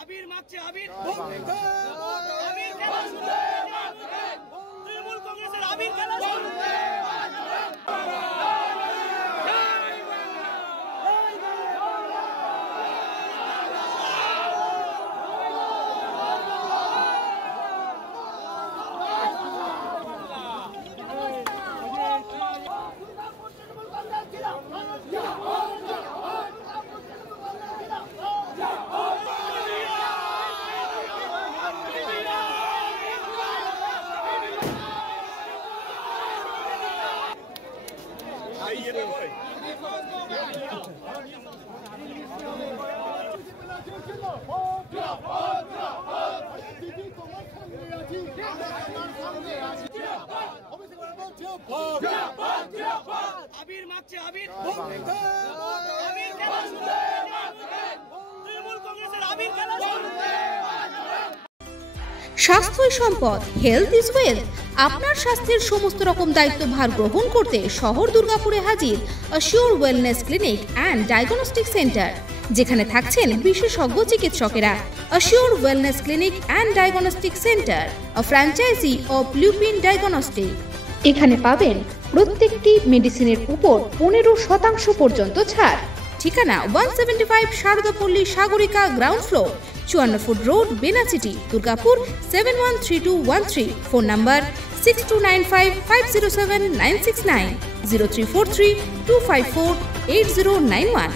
আবির মাগছে আবির তৃণমূল কংগ্রেসের আবির খেলা আবির মাগছে আবির তৃণমূল কংগ্রেসের আবির খেলা স্বাস্থ্যই সম্পদ, হেলথ ইজ ওয়েলথ। আপনার স্বাস্থ্যের সমস্ত রকম দায়িত্ব ভার গ্রহণ করতে শহর দুর্গাপুরে হাজির assure wellness clinic and diagnostic centre, যেখানে থাকছেন বিশেষজ্ঞ চিকিৎসকেরা। Assure wellness clinic and diagnostic centre, a franchise of Lupin diagnostic. এখানে পাবেন প্রত্যেকটি মেডিসিনের উপর 15% পর্যন্ত ছাড়। ঠিকানা 175 Saradapalli Sagarika, ground floor, 54 foot road, Benachity, Durgapur 713213। Phone number 6295507969, 034325480991।